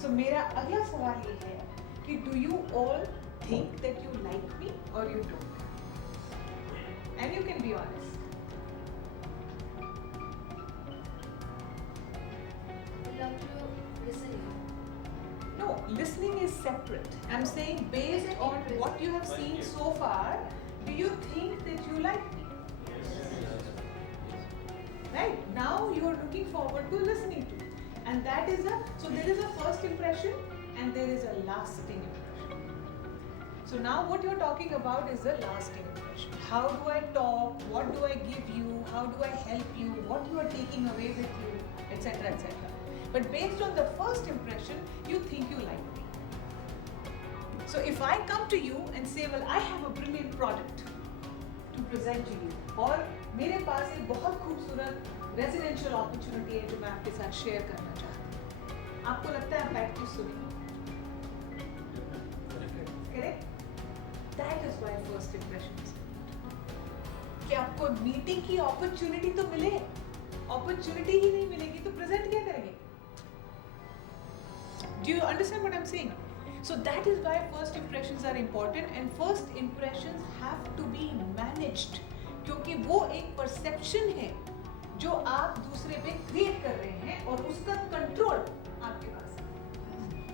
So मेरा अगला सवाल ये है कि do you all think that you like me or you don't? And you can be honest. We love to listen you. No, listening is separate. I'm saying based on what you have seen so far, do you think that you like me? Right? Now you are looking forward to listening to. And that is so there is a first impression and there is a lasting impression. So now what you're talking about is the lasting impression. How do I talk? What do I give you? How do I help you? What you are taking away with you? Etc. etc. But based on the first impression, you think you like me. So if I come to you and say, well, I have a brilliant product to present to you, और मेरे पास एक बहुत खूबसूरत residential opportunity है जो मैं आपके साथ शेयर करना चाहती हूँ, आपको लगता है आप बैठ के सुनिए? Correct? That is why first impression is important. कि आपको मीटिंग की अपॉर्चुनिटी तो मिले, अपॉर्चुनिटी ही नहीं मिलेगी तो प्रेजेंट क्या करेंगे? Do you understand what I'm saying? So that is why first impressions are important and first impressions have to be managed, क्योंकि वो एक perception है जो आप दूसरे पे क्रिएट कर रहे हैं और उसका कंट्रोल आपके पास है.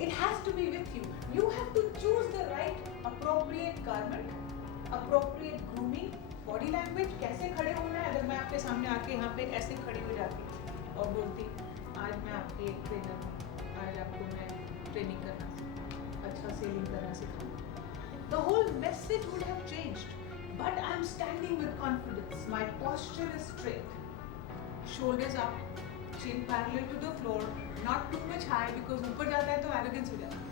It has to be with you. You have to choose the right appropriate garment, appropriate grooming, body language. कैसे खड़े होना है? अगर मैं आपके सामने आके यहाँ पे ऐसे खड़ी हो जाती और बोलती, आज मैं आपकी एक ट्रेनर हूँ, आज आपको मैं ट्रेनिंग करना, अच्छा सेलिंग करना सिखाऊंगा. The whole message would have changed. But I'm standing with confidence. My posture is straight. Shoulders up, chin parallel to the floor, not too much high because ऊपर जाता है तो arrogance हो जाता है,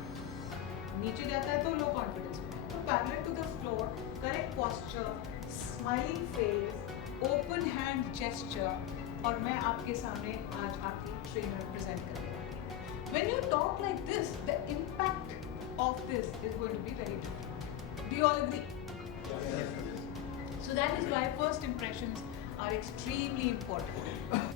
नीचे जाता है तो low confidence हो जाता है. तो parallel to the floor, correct posture, smiling face, open hand gesture, और मैं आपके सामने आज आपकी trainer present कर रही हूँ. When you talk like this, the impact of this is going to be very different. Do you all agree? So that is why first impressions are extremely important.